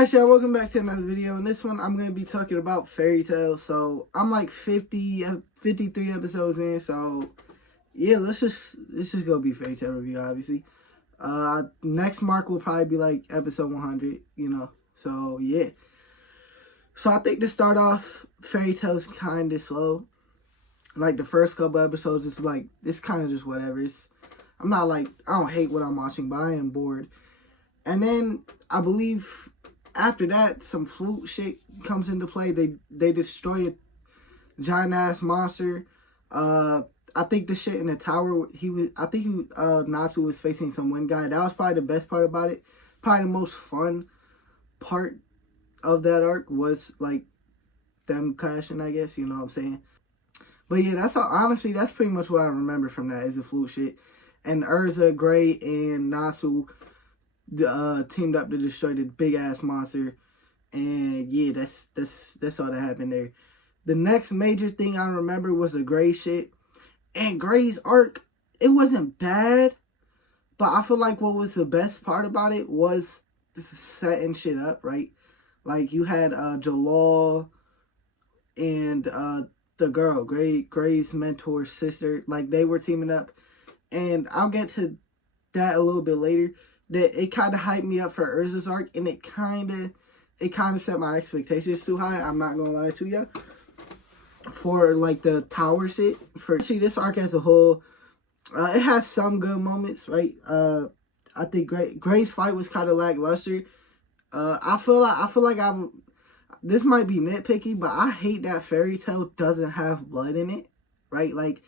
Alright, y'all, welcome back to another video. In this one, I'm going to be talking about Fairytail. So, I'm like 53 episodes in, so, yeah, let's just go be Fairytail review, obviously. Next mark will probably be like episode 100, so, yeah. So, I think to start off, Fairytail is kind of slow. Like, the first couple episodes, it's kind of just whatever. I don't hate what I'm watching, but I am bored. And then, I believe after that, some flute shit comes into play. They destroy a giant ass monster. I think the shit in the tower. Natsu was facing some wind guy. That was probably the best part about it. Probably the most fun part of that arc was like them clashing. I guess, you know what I'm saying. But yeah, honestly, that's pretty much what I remember from that is the flute shit. And Erza, Gray, and Natsu teamed up to destroy the big ass monster, and yeah, that's all that happened there. The next major thing I remember was the Gray shit, and Gray's arc. It wasn't bad, but I feel like what was the best part about it was just setting shit up, right? Like you had Jalal and the girl, Gray's mentor's sister, like they were teaming up, and I'll get to that a little bit later. That it kind of hyped me up for Erza's arc, and it kind of set my expectations too high. I'm not gonna lie to you. For like the tower shit, this arc as a whole, it has some good moments, right? I think Gray's fight was kind of lackluster. I feel like this might be nitpicky, but I hate that Fairytail doesn't have blood in it, right? Like,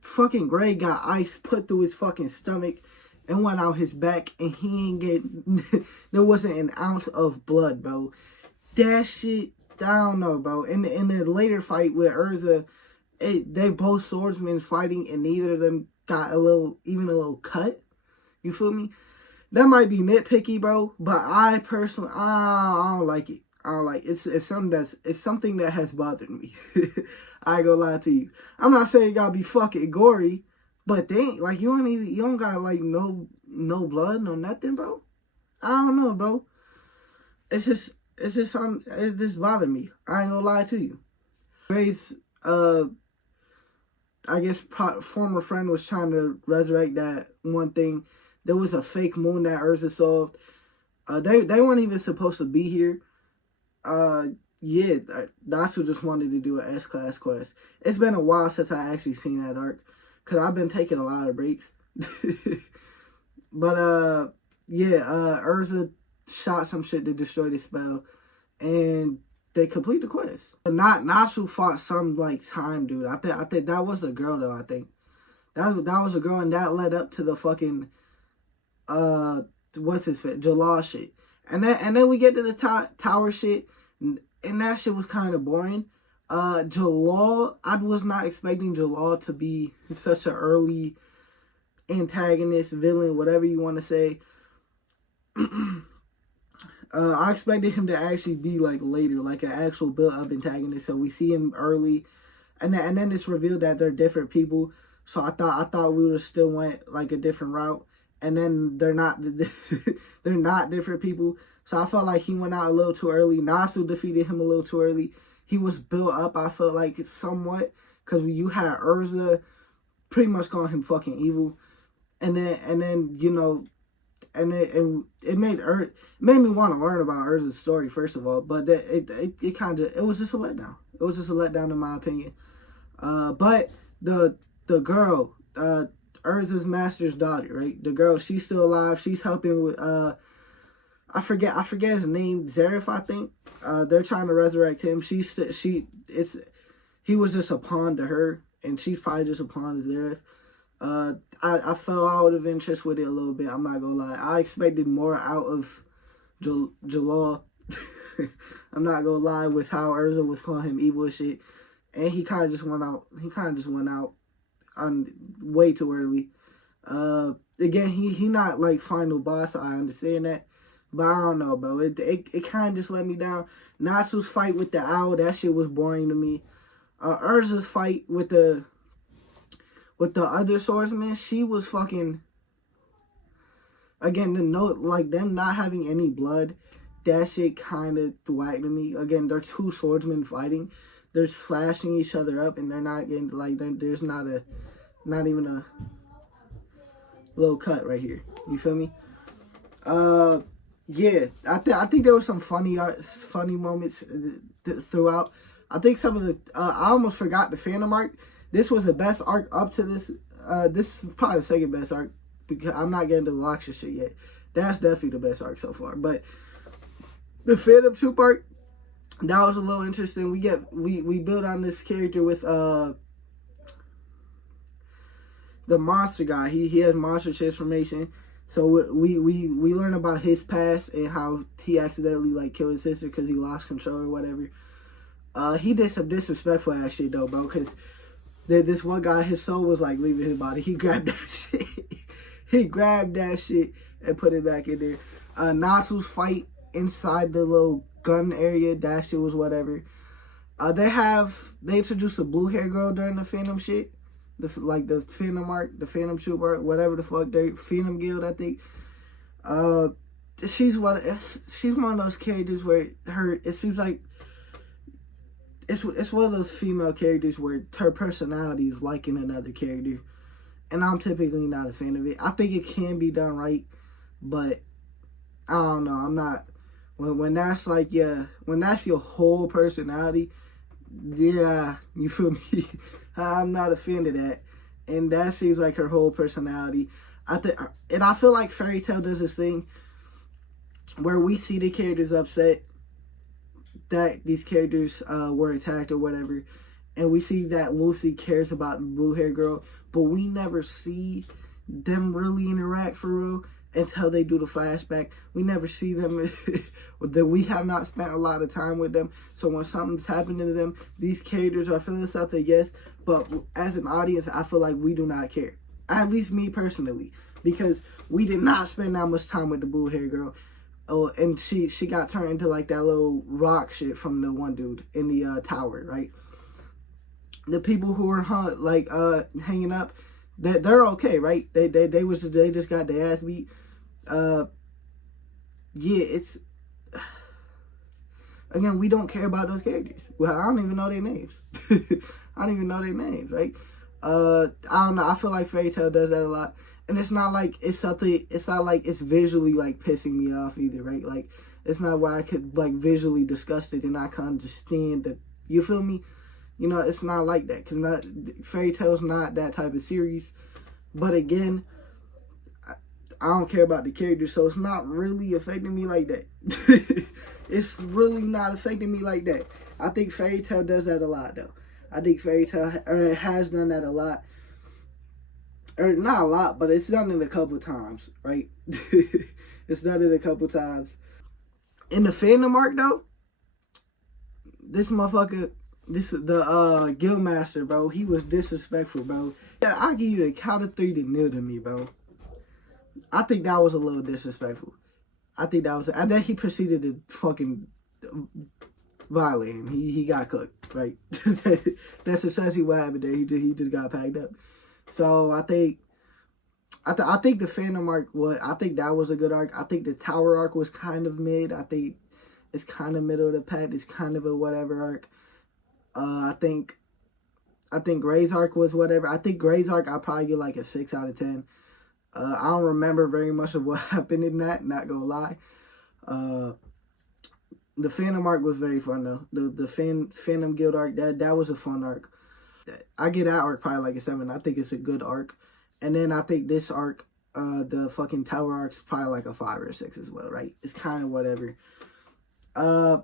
fucking Gray got ice put through his fucking stomach and went out his back, and he ain't get there wasn't an ounce of blood, bro. That shit, I don't know, bro. In the later fight with Erza, they both swordsmen fighting, and neither of them got even a little cut. You feel me? That might be nitpicky, bro, but I personally, I don't like it. I don't like it. It's something that has bothered me. I ain't gonna lie to you. I'm not saying it gotta be fucking gory, but like you don't gotta like no blood, no nothing, bro. I don't know, bro. It's just something. It just bothered me. I ain't gonna lie to you. Gray's I guess former friend was trying to resurrect that one thing. There was a fake moon that Erza solved. They weren't even supposed to be here. Yeah, Natsu just wanted to do an S-Class quest. It's been a while since I actually seen that arc, because I've been taking a lot of breaks. But, yeah, Erza shot some shit to destroy the spell, and they complete the quest. But Natsu fought some, like, time, dude. I think that was the girl, though, I think. That was a girl, and that led up to the fucking, what's his fit? Jalal shit. And then we get to the tower shit, and that shit was kind of boring. Jalal, I was not expecting Jalal to be such an early antagonist, villain, whatever you want to say. I expected him to actually be like later, like an actual built-up antagonist. So we see him early, and then it's revealed that they're different people. So I thought we would have still went like a different route. And then they're not different people. So I felt like he went out a little too early. Natsu defeated him a little too early. He was built up, I felt like, somewhat, because you had Erza pretty much calling him fucking evil, and then you know, and it made me want to learn about Erza's story first of all. But it was just a letdown. It was just a letdown in my opinion. But the girl, Erza's master's daughter, right? The girl, she's still alive. She's helping with I forget his name, Zareth, I think. They're trying to resurrect him. He was just a pawn to her, and she's probably just a pawn to Zareth. I fell out of interest with it a little bit. I'm not gonna lie. I expected more out of Jalal. I'm not gonna lie, with how Erza was calling him evil and shit, and he kind of just went out. On way too early. Again, he not like final boss. I understand that, but I don't know, bro. It kind of just let me down. Natsu's fight with the owl, that shit was boring to me. Erza's fight with the other swordsman, she was fucking. Again, the note, like them not having any blood, that shit kind of whacked to me. Again, they're two swordsmen fighting. They're slashing each other up, and they're not getting, like, there's not even a little cut right here. You feel me? Yeah, I think there were some funny moments throughout. I think some of the I almost forgot the Phantom arc. This was the best arc up to this. This is probably the second best arc, because I'm not getting to the Laxus shit yet. That's definitely the best arc so far. But the Phantom Troop arc, that was a little interesting. We build on this character with the monster guy. He has monster transformation. So we learn about his past and how he accidentally like killed his sister because he lost control or whatever. He did some disrespectful ass shit though, bro. Because this one guy, his soul was like leaving his body. He grabbed that shit. He grabbed that shit and put it back in there. Natsu's fight inside the little gun area, that shit was whatever. They introduced a blue hair girl during the Phantom shit. The Phantom arc, the Phantom Troop arc, whatever the fuck, they Phantom Guild, I think. She's one of those characters where it seems like it's one of those female characters where her personality is liking another character, and I'm typically not a fan of it. I think it can be done right, but I don't know. I'm not when that's like when that's your whole personality. Yeah, you feel me? I'm not a fan of that, and that seems like her whole personality. I feel like Fairytail does this thing where we see the characters upset that these characters were attacked or whatever, and we see that Lucy cares about the blue hair girl, but we never see them really interact for real until they do the flashback. We never see them. That we have not spent a lot of time with them. So when something's happening to them, these characters are feeling something, yes, but as an audience, I feel like we do not care. At least me personally, because we did not spend that much time with the blue hair girl. Oh, and she got turned into like that little rock shit from the one dude in the tower, right? The people who were hanging up, they're okay, right? They just got their ass beat. Yeah, it's again, we don't care about those characters. Well, I don't even know their names. I don't even know their names, right? I don't know. I feel like Fairytail does that a lot. And it's not like it's not like it's visually like pissing me off either, right? Like it's not where I could like visually disgust it and I can understand that, you feel me? You know, it's not like that, because Fairytail's not that type of series. But again, I don't care about the characters, so it's not really affecting me like that. It's really not affecting me like that. I think Fairytail does that a lot, though. I think Fairytail has done that a lot. Or not a lot, but it's done it a couple times, right? It's done it a couple times. In the Phantom arc, though, this motherfucker, the Guildmaster, bro, he was disrespectful, bro. Yeah, I'll give you the count of 3 to kneel to me, bro. I think that was a little disrespectful. I think he proceeded to fucking violate him. He got cooked, right? That's essentially what happened there. He just got packed up. So I think the Phantom arc I think that was a good arc. I think the Tower arc was kind of mid. I think it's kind of middle of the pack. It's kind of a whatever arc. I think Gray's arc was whatever. I think Gray's arc I'll probably get like a 6 out of 10. I don't remember very much of what happened in that, not gonna lie. The Phantom arc was very fun though. The Phantom Guild arc, that was a fun arc. I get that arc probably like a 7. I think it's a good arc. And then I think this arc, the fucking Tower arc's probably like a 5 or a 6 as well, right? It's kind of whatever. The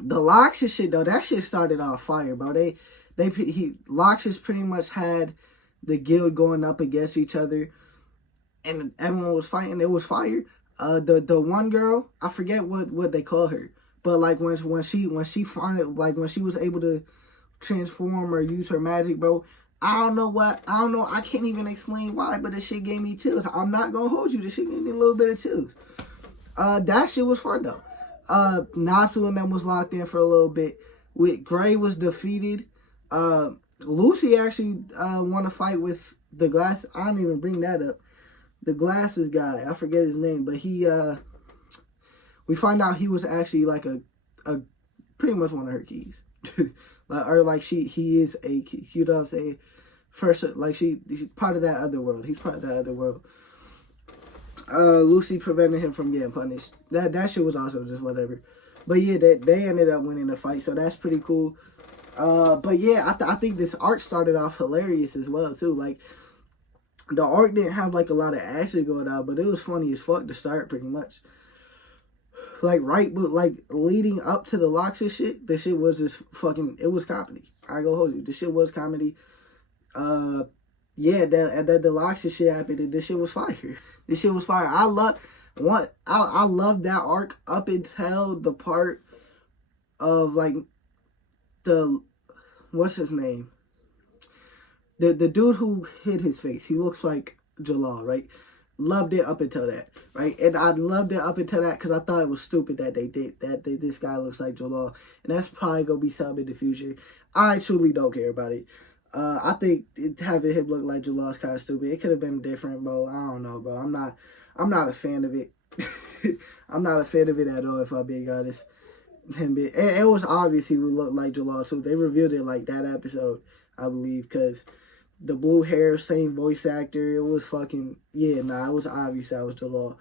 Laxus shit though, that shit started off fire, bro. Laxus pretty much had the guild going up against each other, and everyone was fighting. It was fire. The one girl, I forget what they call her, but like when she finally, like when she was able to transform or use her magic, bro, I don't know. I can't even explain why, but this shit gave me chills. I'm not gonna hold you. This shit gave me a little bit of chills. That shit was fun though. Natsu and them was locked in for a little bit. Gray was defeated. Lucy actually won a fight with the glass. I don't even bring that up. the glasses guy. I forget his name, but we find out he was actually like a pretty much one of her keys. Or like he is a key. You know what I'm saying? First, like she's part of that other world. He's part of that other world. Lucy prevented him from getting punished. That shit was also just whatever. But yeah, they ended up winning the fight, so that's pretty cool. But yeah, I think this arc started off hilarious as well too. Like the arc didn't have like a lot of action going on, but it was funny as fuck to start pretty much. Like like leading up to the Laxus shit, the shit was just fucking. It was comedy. I go hold you. The shit was comedy. Yeah, that the Laxus shit happened, and this shit was fire. This shit was fire. I love that arc up until the part of like what's his name? The dude who hid his face. He looks like Jalal, right? Loved it up until that, right? And I loved it up until that because I thought it was stupid that they did that. This guy looks like Jalal, and that's probably gonna be something in the future. I truly don't care about it. I think having him look like Jalal is kind of stupid. It could have been different, bro. I don't know, bro. I'm not a fan of it. I'm not a fan of it at all, if I'm being honest. It was obvious he would look like Jalal too. They revealed it like that episode, I believe, because the blue hair, same voice actor. It was fucking it was obvious that was Jalal.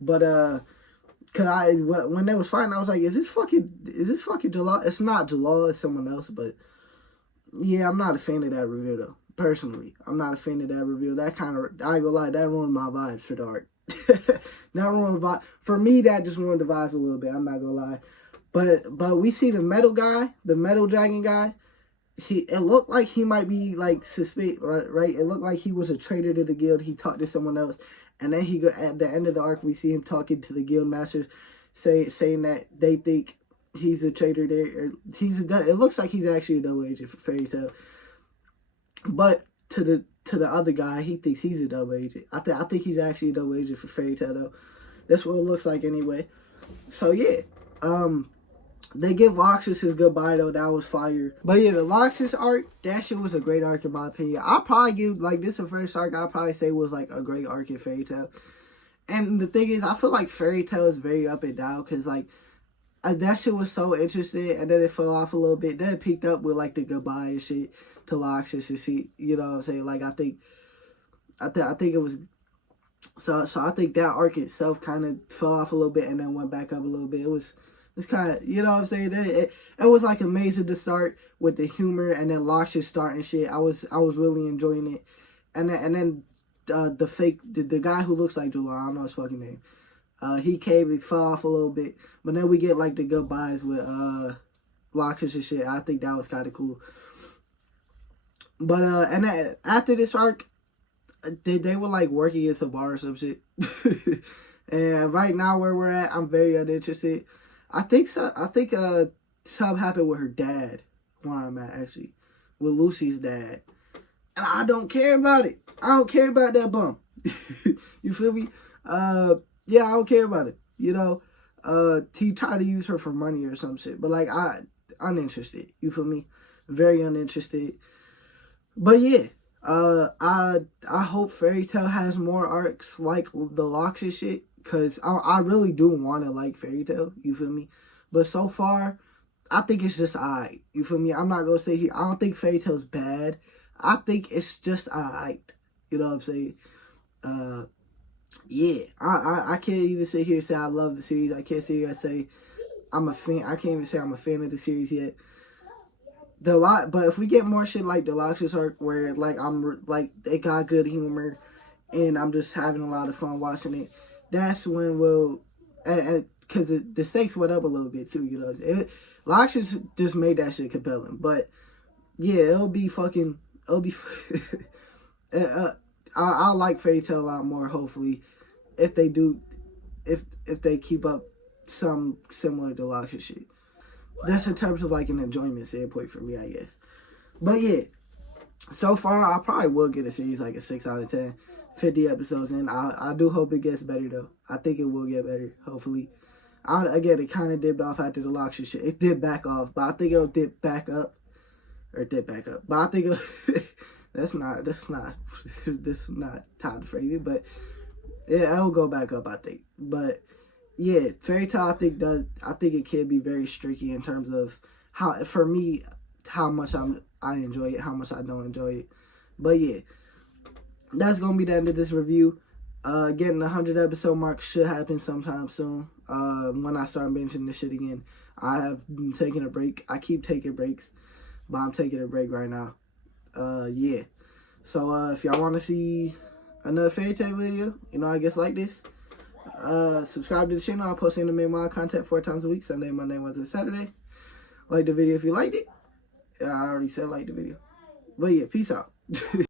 But cause when they was fighting, I was like, is this fucking Jalal? It's not Jalal, it's someone else. But yeah, I'm not a fan of that reveal though. Personally, I'm not a fan of that reveal. That kind of, I ain't gonna lie, that ruined my vibes for the arc. Not ruined the vibe. For me, that just ruined the vibes a little bit. I'm not gonna lie. But we see the metal guy, the metal dragon guy. It looked like he might be like suspect, right? It looked like he was a traitor to the guild. He talked to someone else, and then at the end of the arc, we see him talking to the guild masters, saying that they think he's a traitor there. It looks like he's actually a double agent for Fairytail. But to the other guy, he thinks he's a double agent. I think he's actually a double agent for Fairytail though. That's what it looks like anyway. So yeah, they give Laxus his goodbye though. That was fire. But yeah, the Laxus arc, that shit was a great arc in my opinion. I'll probably give like this the first arc. I'll probably say was like a great arc in Fairytail. And the thing is, I feel like Fairytail is very up and down because like that shit was so interesting, and then it fell off a little bit. Then it picked up with like the goodbye and shit to Laxus and shit. You know what I'm saying? Like I think it was. So I think that arc itself kind of fell off a little bit and then went back up a little bit. It's kind of, you know what I'm saying? It was like amazing to start with the humor and then Laxus starting shit. I was really enjoying it. And then the guy who looks like Jalal, I don't know his fucking name. He came and fell off a little bit. But then we get like the goodbyes with Laxus and shit. I think that was kind of cool. But and then after this arc, they were like working at a bar or some shit. And right now where we're at, I'm very uninterested. I think something happened with her dad where I'm at actually. With Lucy's dad. And I don't care about it. I don't care about that bum. You feel me? Yeah, I don't care about it. You know? He tried to use her for money or some shit. But like uninterested. You feel me? Very uninterested. But yeah. I hope Fairytail has more arcs like the Laxus shit, cause I really do want to like Fairytail, you feel me? But so far, I think it's just alright, you feel me? I'm not gonna say here, I don't think Fairytail's bad. I think it's just alright, you know what I'm saying? Yeah, I can't even sit here and say I love the series. I can't sit here and say I'm a fan. I can't even say I'm a fan of the series yet. But if we get more shit like the Laxus arc where like it got good humor and I'm just having a lot of fun watching it, that's when we'll, because the stakes went up a little bit too, you know. Laxus just made that shit compelling, but yeah, it'll be I'll like Fairytail a lot more hopefully if they do, if they keep up some similar to Laxus shit. That's in terms of like an enjoyment standpoint for me, I guess. But yeah, so far I probably will get a series like a 6 out of 10, 50 episodes in. I do hope it gets better though. I think it will get better, hopefully. Again, it kind of dipped off after the Laxus shit. It did back off, but I think it'll dip back up. But I think that's not how to phrase it. But Yeah, it'll go back up, I think. But yeah, Fairytale, I think it can be very streaky in terms of how, for me, how much I enjoy it, how much I don't enjoy it. But yeah, that's gonna be the end of this review. Getting the 100 episode mark should happen sometime soon. When I start mentioning this shit again, I have been taking a break. I keep taking breaks, but I'm taking a break right now. Yeah. So if y'all want to see another Fairytail video, I guess like this, subscribe to the channel. I post anime content 4 times a week: Sunday, Monday, Wednesday, Saturday. Like the video if you liked it. I already said like the video. But yeah, peace out.